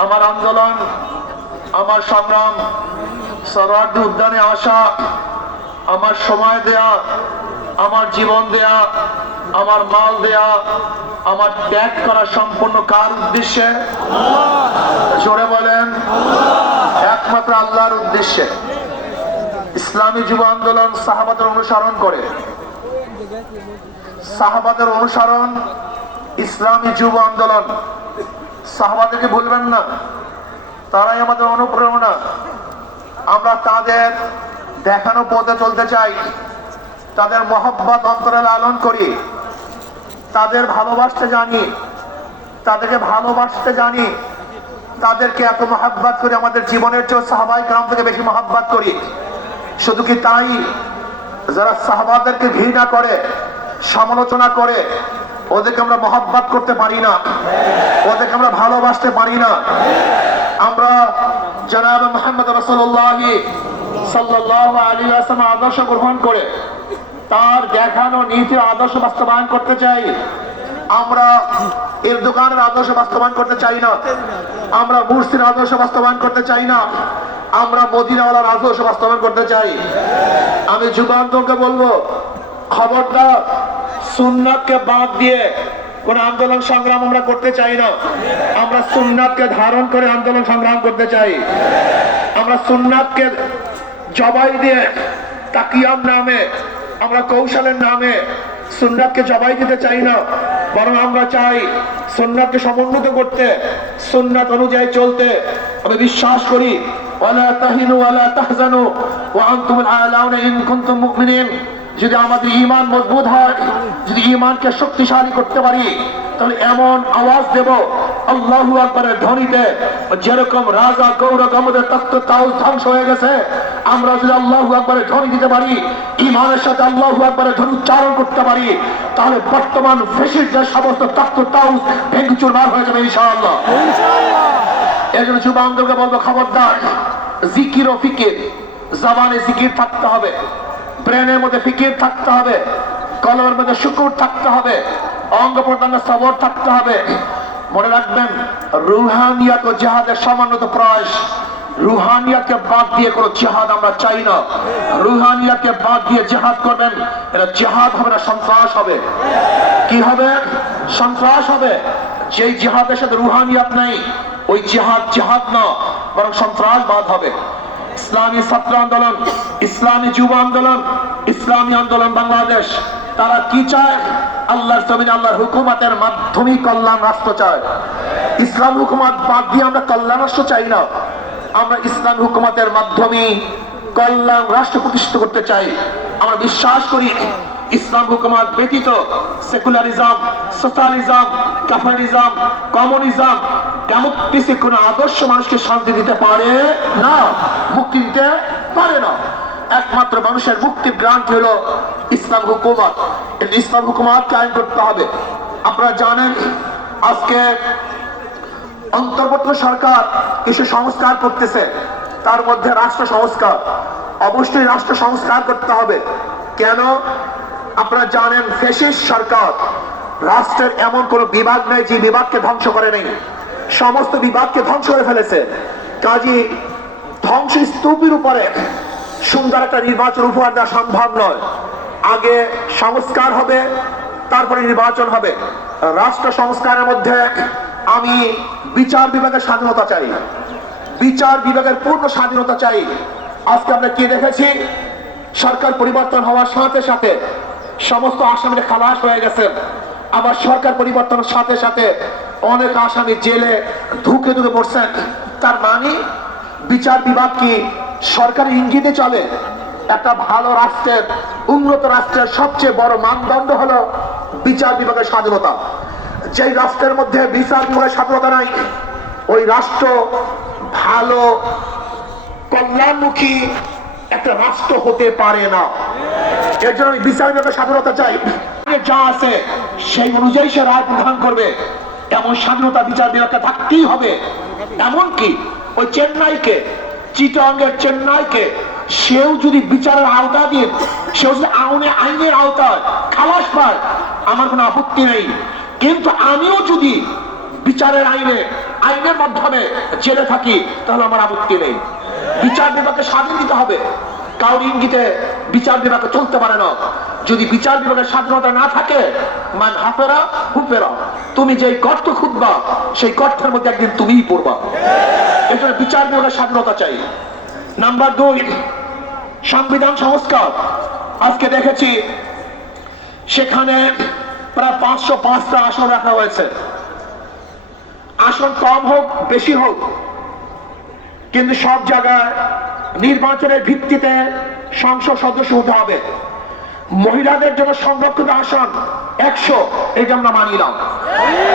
আমার আন্দোলন, আমার সংগ্রাম, সোহরাওয়ার্দী উদ্যানে আসা, আমার সময় দেয়া, আমার জীবন দেয়া, আমার মাল দেয়া, আমার ত্যাগ করা সম্পূর্ণ কার উদ্দেশ্যে? জোরে বলেন, একমাত্র আল্লাহর উদ্দেশ্যে। ইসলামী যুব আন্দোলন সাহাবাদের অনুসরণ করে, সাহাবাদের অনুসরণ ইসলামী যুব আন্দোলন। সাহাবাদেরকে ভুলবেন না, তারাই আমাদের অনুপ্রেরণা। আমরা তাদের দেখানো পথে চলতে চাই, তাদের মহব্বত অন্তরে লালন করি, তাদের ভালোবাসতে জানি, তাদেরকে ভালোবাসতে জানি, তাদেরকে এত মহব্বত করি, আমাদের জীবনের চেয়ে সাহাবায়ে কেরাম থেকে বেশি মহব্বত করি। শুধু কি তাই, যারা সাহাবাদেরকে ঘৃণা করে, সমালোচনা করে, ওদেরকে আমরা মহব্বত করতে পারি না, ওদেরকে আমরা ভালোবাসতে পারি না। আমরা জনাব মুহাম্মদ রাসূলুল্লাহ সাল্লাল্লাহু আলাইহি ওয়াসাল্লাম আদর্শ গ্রহণ করে তার দেখানো নীতির আদর্শ বাস্তবায়ন করতে চাই। আমরা এর দোকানের আদর্শ বাস্তবায়ন করতে চাই না, আমরা মুর্শিদের আদর্শ বাস্তবায়ন করতে চাই না, আমরা মদিনাওয়ালার আদর্শ বাস্তবায়ন করতে চাই। আমি যুগান্তরকে বলবো, খবরদার সুন্নাতকে বাদ দিয়ে কোন আন্দোলন সংগ্রাম আমরা করতে চাই না। আমরা সুন্নাতকে ধারণ করে আন্দোলন সংগ্রাম করতে চাই। আমরা সুন্নাতকে জবাই দিয়ে তাকিয়ার নামে, আমরা কৌশলের নামে সুন্নাতকে জবাই দিতে চাই না, বরং আমরা চাই সুন্নাতকে সমুন্নত করতে, সুন্নাত অনুযায়ী চলতে। আমি বিশ্বাস করি ওয়ালা তাহিনু ওয়ালা তাহজানু ওয়া আনতুমুল আ'লাউনা ইন কুনতুম মুমিনিন। যদি আমাদের ঈমান মজবুত হয়, যদি ঈমানকে শক্তিশালী করতে পারি, তাহলে এমন আওয়াজ দেব আল্লাহু আকবারের ধ্বনিতে, যেরকম রাজা গৌরব আমাদের তখ্ত তাউস ধ্বংস হয়ে গেছে, আমরা যদি আল্লাহু আকবারের ধ্বনি দিতে পারি, ঈমানের সাথে আল্লাহু আকবারের ধ্বনি উচ্চারণ করতে পারি, তাহলে বর্তমান ফ্যাসিস্টদের সমস্ত তখ্ত তাউস ভেঙে চুরমার হয়ে যাবে ইনশাআল্লাহ। এই জন্য যুব আন্দোলনকে বলবো, খবরদার জিকির ও ফিকির, জবানে জিকির থাকতে হবে, ব্রেনের মধ্যে ফিকির থাকতে হবে, কলমের মধ্যে শুকুর থাকতে হবে, অঙ্গ প্রত্যঙ্গ সবর থাকতে হবে। মনে রাখবেন, রুহানিয়াত ও জিহাদের সমন্বিত প্রয়াস। রুহানিয়াতকে বাদ দিয়ে কোনো জিহাদ আমরা চাই না। রুহানিয়াতকে বাদ দিয়ে জিহাদ করবেন, এটা জিহাদ হবে না, সন্ত্রাস হবে। কি হবে? সন্ত্রাস হবে। যেই জিহাদের সাথে রুহানিয়াত নেই, ওই জিহাদ জিহাদ না, বরং সন্ত্রাসবাদ হবে। ইসলামী ছাত্র আন্দোলন, ইসলামী যুব আন্দোলন, ইসলামী আন্দোলন বাংলাদেশ, তারা কি চায়? আল্লাহর জমিনে আল্লাহর হুকুমতের মাধ্যমে কল্যাণ রাষ্ট্র চায়। ইসলাম হুকুমত বাদ দিয়ে আমরা কল্যাণ রাষ্ট্র চাই না, আমরা ইসলাম হুকুমতের মাধ্যমে কল্যাণ রাষ্ট্র প্রতিষ্ঠিত করতে চাই। আমরা বিশ্বাস করি ইসলাম হুকুমত ব্যতীত secularism, socialism, capitalism, communism, democracy কোন আদর্শ মানুষকে শান্তি দিতে পারে না, মুক্তি দিতে পারে না। একমাত্র মানুষের মুক্তির গ্রান্ট হলো ইসলাম হুকুমত। ইসলাম হুকুমত কায়েম করতে হবে। আপনারা জানেন, আজকে অন্তর্বর্তী সরকার কিছু সংস্কার করতেছে, তার মধ্যে রাষ্ট্র সংস্কার। অবশ্যই রাষ্ট্র সংস্কার করতে হবে। কেন? আপনারা জানেন, ফ্যাসিস্ট সরকার, রাষ্ট্রের এমন কোন বিভাগ নেই যে বিভাগকে ধ্বংস করে নেই, সমস্ত বিভাগকে ধ্বংস করে ফেলেছে। কাজী ধ্বংস স্তূপের উপরে সুন্দর একটা নির্বাচন উপহার দেওয়া সম্ভব নয়। আগে সংস্কার হবে, তারপরে নির্বাচন হবে। রাষ্ট্র সংস্কারের মধ্যে আমি বিচার বিভাগের স্বাধীনতা চাই, বিচার বিভাগের পূর্ণ স্বাধীনতা চাই। আজকে আমরা কি দেখেছি? সরকার পরিবর্তন হওয়ার সাথে সাথে সমস্ত আসামিরা খালাস হয়ে গেছে। আবার সরকার পরিবর্তনের সাথে সাথে অনেক আসামি জেলে ধুকে ধুকে পড়ছেন। তার মানে বিচার বিভাগ কি সরকারি ইঙ্গিতে চলে? একটা ভালো রাষ্ট্রের, উন্নত রাষ্ট্রের সবচেয়ে বড় মানদণ্ড হলো বিচার বিভাগের স্বাধীনতা। যেই রাষ্ট্রের মধ্যে বিচার বিভাগের স্বাধীনতা নাই, ওই রাষ্ট্র ভালো কল্যাণমুখী একটা রাষ্ট্র হতে পারে না। এর জন্য আমি বিচার বিভাগের স্বাধীনতা চাই। যা আছে সেই অনুযায়ী সে রায় প্রদান করবে, এমন স্বাধীনতা বিচার বিভাগকে থাকতেই হবে। এমনকি ওই চেন্নাইকে, চিটাগাংয়ের চেন্নাইকে, সেও যদি বিচারের আওতা দিয়ে, সেও যদি আইনের আওতায় খালাস পায়, আমার কোনো আপত্তি নেই। কিন্তু আমিও যদি বিচারের আইনে আইনের মাধ্যমে জেলে থাকি, তাহলে আমার আপত্তি নেই। বিচার বিভাগকে স্বাধীন দিতে হবে, কারোর ইঙ্গিতে বিচার বিভাগ চলতে পারে না। যদি বিচার বিভাগের স্বাধীনতা না থাকে, মান হাফেরা হুফেরা, তুমি যে গর্ত খুঁজবা সেই গর্তের মধ্যে একদিন তুমিই পড়বা। এই জন্য বিচার বিভাগের স্বাধীনতা চাই। নাম্বার 2, সংবিধান সংস্কার। আজকে দেখেছি সেখানে প্রায় 505টা আসন রাখা হয়েছে। আসন কম হোক বেশি হোক, কিন্তু সব জায়গায় নির্বাচনের ভিত্তিতে সংসদ সদস্য হতে হবে। মহিলাদের জন্য সংরক্ষিত আসন 100, এটা আমরা মানিলাম।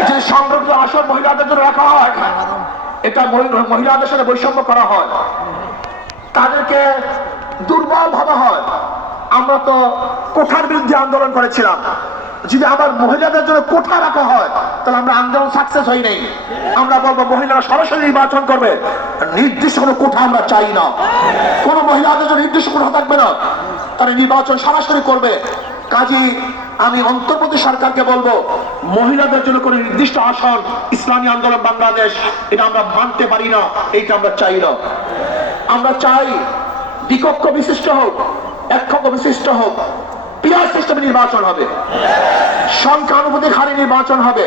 যে সংরক্ষিত আসন মহিলাদের জন্য রাখা হয়, এটা মহিলাদের সাথে বৈষম্য করা হয়, তাদেরকে দুর্বল ভাবা হয়। আমরা তো কোঠার বিরুদ্ধে আন্দোলন করেছিলাম। যদি আবার মহিলাদের জন্য কোঠা রাখা হয়, তাহলে আমরা আন্দোলন সাকসেস হই নাই। আমরা বলবো মহিলারা সরাসরি নির্বাচন করবে, নির্দিষ্ট কোনো কোঠা আমরা চাই না। কোন মহিলাদের জন্য নির্দিষ্ট কোঠা থাকবে না, তারা নির্বাচন সরাসরি করবে। কাজী আমি অন্তর্বর্তী সরকারকে বলবো, মহিলাদের জন্য কোন নির্দিষ্ট আসন ইসলামী আন্দোলন বাংলাদেশ এটা আমরা মানতে পারি না, এইটা আমরা চাই না। আমরা চাই দ্বিকক্ষ বিশিষ্ট হোক, এককক্ষ বিশিষ্ট হোক, পিয়ার সিস্টেমে নির্বাচন হবে, সংখ্যানুপাতিক নির্বাচন হবে।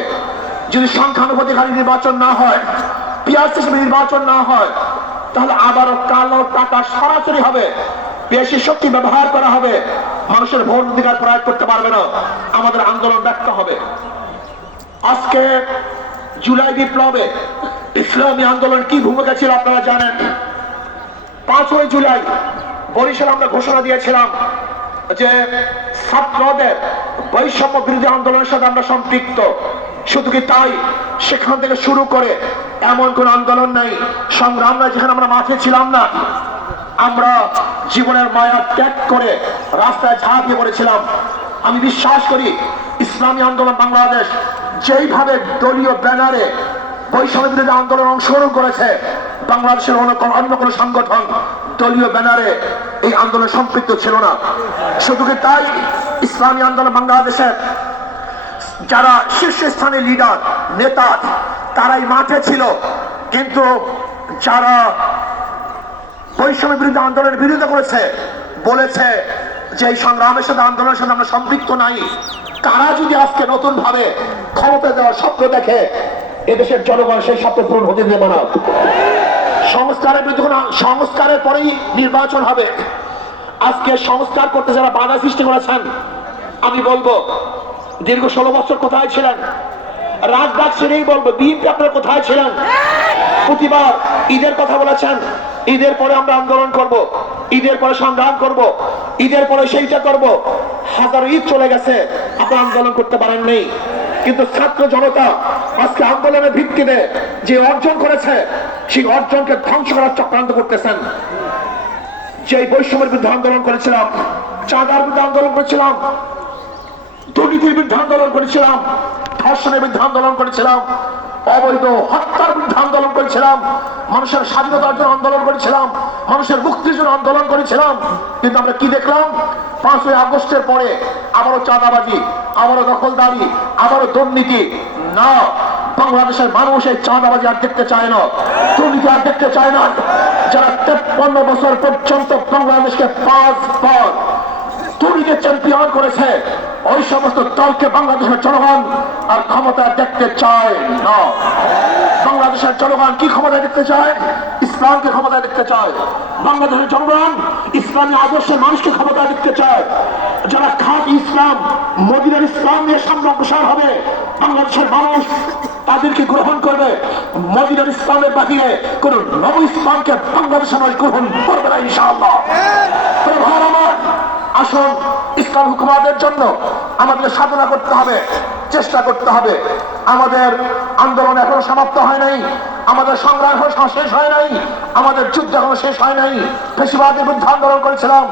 যদি সংখ্যানুপাতিক নির্বাচন না হয়, পিয়ার সিস্টেমে নির্বাচন না হয়, তাহলে আবারও কালো টাকা সরাসরি হবে, বেশি শক্তি ব্যবহার করা হবে, মানুষের ভোট অধিকার প্রয়োগ করতে পারবে না, আমাদের আন্দোলন ব্যর্থ হবে। আজকে জুলাই বিপ্লবে ইসলামী আন্দোলন কি ভূমিকা ছিল আপনারা জানেন। 5ই জুলাই বরিশালে আমরা ঘোষণা দিয়েছিলাম যে ছাত্রদের বৈষম্য বিরোধী আন্দোলনের সাথে আমরা সম্পৃক্ত। শুধু কি তাই, সেখান থেকে শুরু করে এমন কোন আন্দোলন নাই, সংগ্রাম নাই যেখানে আমরা মাঠে ছিলাম না। আমরা জীবনের মায়া ত্যাগ করে রাস্তায় ঝাঁপিয়ে পড়েছিলাম। আমি বিশ্বাস করি ইসলামী আন্দোলন বাংলাদেশ যেইভাবে দলীয় ব্যানারে বৈষম্য বিরোধী আন্দোলন অংশগ্রহণ করেছে, বাংলাদেশের অন্য কোন সংগঠন দলীয় ব্যানারে এই আন্দোলনে সম্পৃক্ত ছিল না। শুধু কি তাই, ইসলামী আন্দোলন বাংলাদেশের যারা শীর্ষস্থানীয় লিডার নেতা তারাই মাঠে ছিল, কিন্তু যারা বৈষম্য বিরোধী আন্দোলনের বিরোধিতা করেছে, বলেছে যে এই সংগ্রামের সাথে আন্দোলনের সাথে আমরা সম্পৃক্ত নাই, তারা যদি আজকে নতুন ভাবে ক্ষমতা দেওয়ার স্বপ্ন দেখে, এদেশের জনগণ সেই স্বপ্ন পূরণ হতে দেবে না। সংস্কারের বিরুদ্ধে সংস্কারের পরেই নির্বাচন হবে। আজকে সংস্কার করতে যারা বাধা সৃষ্টি করেছেন, আমি বলবো দীর্ঘ 16 বছর কোথায় ছিলেন? রাত ডাক ছেড়েই বলবো, বিএনপি আপনারা কোথায় ছিলেন? প্রতিবার ঈদের কথা বলেছেন, ঈদের পরে আমরা আন্দোলন করব, ঈদের পরে সংগ্রাম করব, ঈদের পরে সেইটা করব। হাজার ঈদ চলে গেছে, আপনারা আন্দোলন করতে পারেন নেই। কিন্তু ছাত্র জনতা আজকে আন্দোলনের ভিত্তিতে যে অর্জন করেছে, সেই অর্জনকে ধ্বংস করার চক্রান্ত করতেছেন। যে বৈষম্যের বিরুদ্ধে আন্দোলন করেছিলাম, চাঁদার বিরুদ্ধে আন্দোলন করেছিলাম, দুর্নীতির বিরুদ্ধে আন্দোলন করেছিলাম, ধর্ষণের বিরুদ্ধে আন্দোলন করেছিলাম, অবৈধ হত্যার বিরুদ্ধে আন্দোলন করেছিলাম, মানুষের স্বাধীনতার জন্য আন্দোলন করেছিলাম, মানুষের মুক্তির জন্য আন্দোলন করেছিলাম। কিন্তু আমরা কি দেখলাম? 5ই আগস্টের পরে আবারও চাঁদাবাজি, আবারও দখলদারি, আবারও দুর্নীতি। না, বাংলাদেশের মানুষ এই চাঁদাবাজি আর দেখতে চায় না, দুর্নীতি আর দেখতে চায় না। যারা 53 বছর পর্যন্ত বাংলাদেশকে 5 বার দুর্নীতির চ্যাম্পিয়ন করেছে, ওই সমস্ত দলকে বাংলাদেশের জনগণ আর ক্ষমতা দেখতে চায় না। বাংলাদেশের জনগণ কি ক্ষমতা দেখতে চায়? ইসলামকে ক্ষমতা দেখতে চায়। বাংলাদেশের জনগণ ইসলামী আদর্শের মানুষকে ক্ষমতা দেখতে চায়। যারা খাঁটি ইসলাম, মদিনার ইসলাম নিয়ে সামনে অগ্রসর হবে, বাংলাদেশের মানুষ তাদেরকে গ্রহণ করবে। মদিনার ইসলামের বাহিরে কোন নব ইসলামকে বাংলাদেশের মানুষ গ্রহণ করবে না ইনশাআল্লাহ। আসুন, ইসলাম হুকুমাতের জন্য আমাদের সাধনা করতে হবে, চেষ্টা করতে হবে। আমাদের আন্দোলন এখনো সমাপ্ত হয় নাই, আমাদের সংগ্রাম এখনো শেষ হয় নাই, আমাদের যুদ্ধ এখনো শেষ হয় নাই। ফ্যাসিবাদের বিরুদ্ধে আন্দোলন করেছিলাম,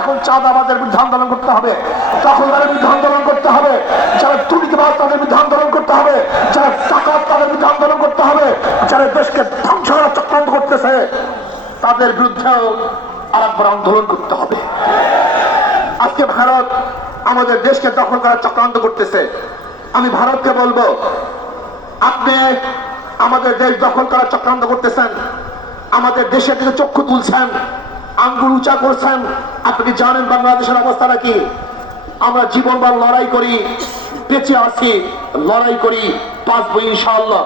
এখন চাঁদাবাদের বিরুদ্ধে আন্দোলন করতে হবে, দখলদারের বিরুদ্ধে আন্দোলন করতে হবে, যারা দুর্নীতিবাদ তাদের বিরুদ্ধে আন্দোলন করতে হবে, যারা ডাকাত তাদের বিরুদ্ধে আন্দোলন করতে হবে, যারা দেশকে ধ্বংস করার চক্রান্ত করতেছে তাদের বিরুদ্ধেও আরেকবার আন্দোলন করতে হবে। আজকে ভারত আমাদের দেশকে দখল করার চক্রান্ত করতেছে। আমি ভারতকে বলবো, আপনি আমাদের দেশ দখল করার চক্রান্ত করতেছেন, আমাদের দেশের দিকে চক্ষু তুলছেন, আঙ্গুল উঁচা করছেন। আপনি কি জানেন বাংলাদেশের অবস্থাটা কি? আমরা জীবনভর লড়াই করি, বেঁচে আছি, লড়াই করি, বাঁচবো ইনশাআল্লাহ।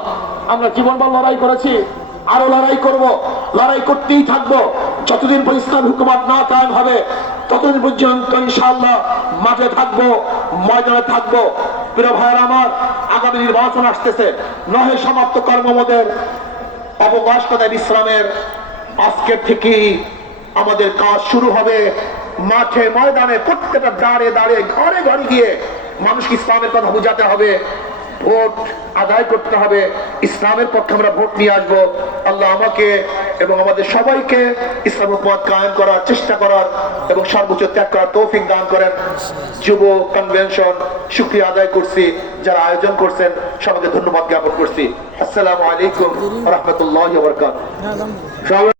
আমরা জীবনভর লড়াই করেছি, আরো লড়াই করব, লড়াই করতেই থাকবো। যতদিন পর্যন্ত ইসলামী হুকুমত না কায়েম হবে ততদিন পর্যন্ত ইনশাআল্লাহ মাঠে থাকবো, ময়দানে থাকবো। প্রিয় ভাইয়েরা আমার, আগামী নির্বাচন আসতেছে, নহে সমাপ্ত কর্মমদের অবকাশকতা বিশ্রামের আজকের থেকেই আমাদের কাজ শুরু হবে। মাঠে ময়দানে প্রত্যেকটা দাঁড়িয়ে দাঁড়িয়ে ঘরে ঘরে গিয়ে মানুষকে ইসলামের কথা বোঝাতে হবে, ভোট আদায় করতে হবে, ইসলামের পক্ষে আমরা ভোট নিয়ে আসবো। আল্লাহ আমাকে এবং আমাদের সবাইকে ইসলাম হুকুমত কায়েম করার চেষ্টা করার এবং সর্বোচ্চ ত্যাগ করার তৌফিক দান করেন। যুব কনভেনশন শুকরিয়া আদায় করছি, যারা আয়োজন করছেন সবাইকে ধন্যবাদ জ্ঞাপন করছি। আসসালামু আলাইকুম ওয়া রাহমাতুল্লাহি ওয়া বারাকাতুহু।